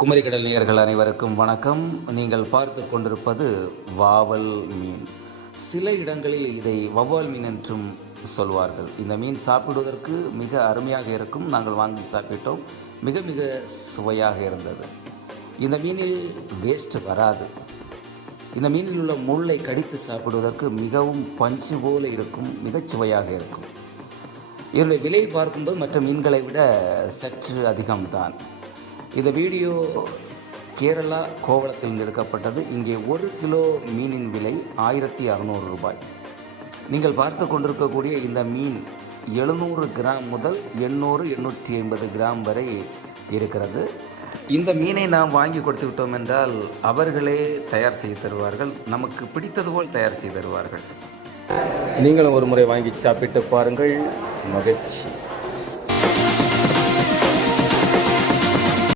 குமரிக்கடல் நேயர்கள் அனைவருக்கும் வணக்கம். நீங்கள் பார்த்து கொண்டிருப்பது வாவல் மீன். சில இடங்களில் இதை வவ்வால் மீன் என்றும் சொல்வார்கள். இந்த மீன் சாப்பிடுவதற்கு மிக அருமையாக இருக்கும். நாங்கள் வாங்கி சாப்பிட்டோம். மிக மிக சுவையாக இருந்தது. இந்த மீனில் வேஸ்ட் வராது. இந்த மீனில் உள்ள முள்ளை கடித்து சாப்பிடுவதற்கு மிகவும் பஞ்சு போல இருக்கும். மிகச் சுவையாக இருக்கும். இதனுடைய விலை பார்க்கும்போது மற்ற மீன்களை விட சற்று அதிகம்தான். இந்த வீடியோ கேரளா கோவளத்தில் எடுக்கப்பட்டது. இங்கே ஒரு கிலோ மீனின் விலை ஆயிரத்தி அறநூறு ரூபாய். நீங்கள் பார்த்து கொண்டிருக்கக்கூடிய இந்த மீன் எழுநூறு கிராம் முதல் எண்ணூறு எண்ணூற்றி ஐம்பது கிராம் வரை இருக்கிறது. இந்த மீனை நாம் வாங்கி கொடுத்து விட்டோம் என்றால் அவர்களே தயார் செய்து தருவார்கள். நமக்கு பிடித்தது போல் தயார் செய்து தருவார்கள். நீங்களும் ஒரு முறை வாங்கி சாப்பிட்டு பாருங்கள். மகிழ்ச்சி.